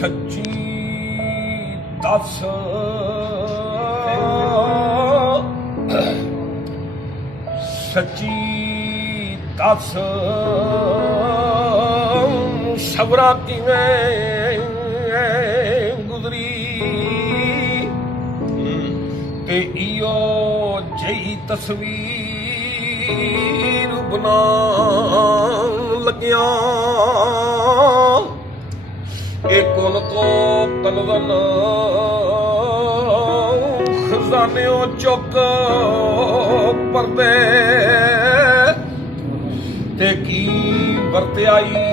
सच्ची दस सच्ची दस सबरा किवें गुजरी ते इयो जही तस्वीर बना लगिया कोन तो तलवन खजाने चुक परदे ते की वरत्याई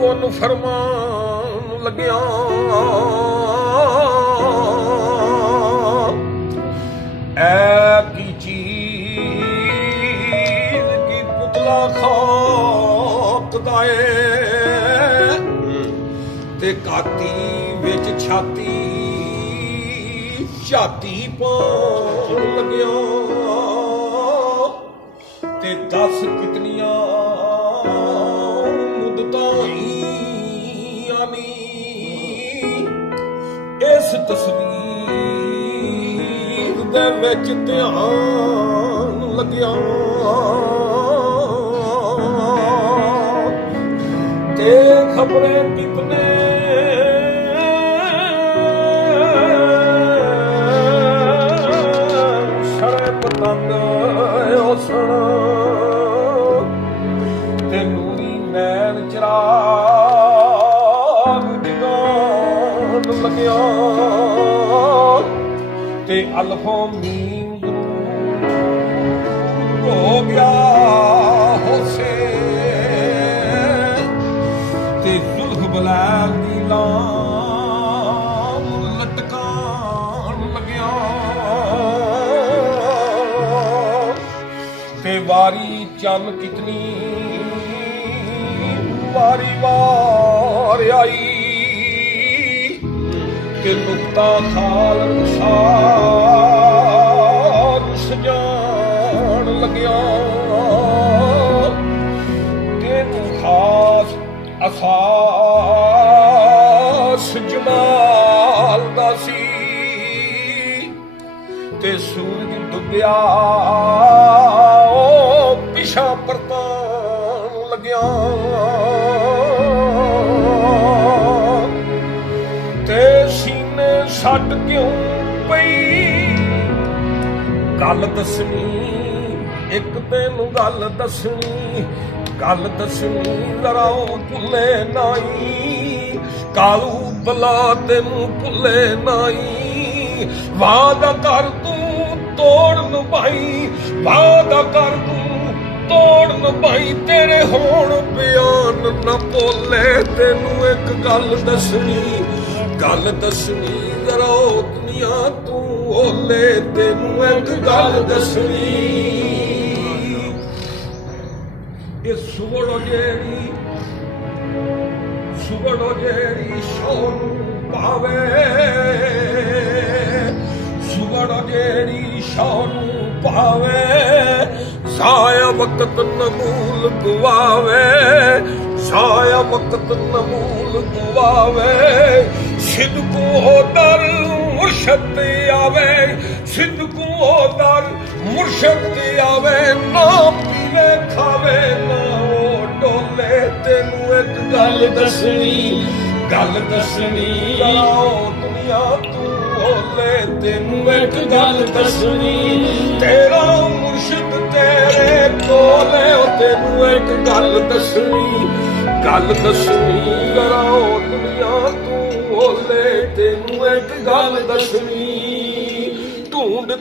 कोन फरमान लग्या ऐ की चीज की पुतला खाक दाए ते काती विच छाती झाती पाउण लग्या ते दस कितनियां मुद्दतां आनी इस तस्वीर दे विच ध्यान लग्या ते खबरें कितने पतंग ओसण ते नूरी नैन चिराग जगान लग्या ते अल्फो मीम हो गया होसे ते जुल्फ बलैल दी लाम लटकान लग्या ते वारी चन कितनी वारी वार आई कि नुक्ता खाल सार सजान लग्या तेनू खास असास जमाल दा सी ते सूरज डुबिया पिछा परतान लग्या ते सीने छड्ड क्यों पई गल दसनी एक तेनू गल दसनी लड़ाओ भुले नाई कालू बला तेनू भुले नाई वादा कर तू तोड़ भाई वादा कर तू तोड़ भाई तेरे होण बयान न बोले तेनू एक गल दसनी जरा दुनिया तू ओले तेनू एक गल दसनी ये सुगड़ो जेरी शौन पावे सुगड़ो जेरी शौन पावे साया वक्त नमूल गुवावे साया वक्त नमूल गुवावे सिद्दकू हो दर मुर्शद आवे सिद्दकू हो दर मुर्शद आवे ना पीवे खावे ना ओ डोले तेनू एक गल दसनी दुनिया तू बोले तेनू एक गल दसनी तेरा मुर्शिद तेरे कोले तेनू एक गल दसनी कराओ दुनिया तू बोले तेनू एक गल दसनी ढूंढ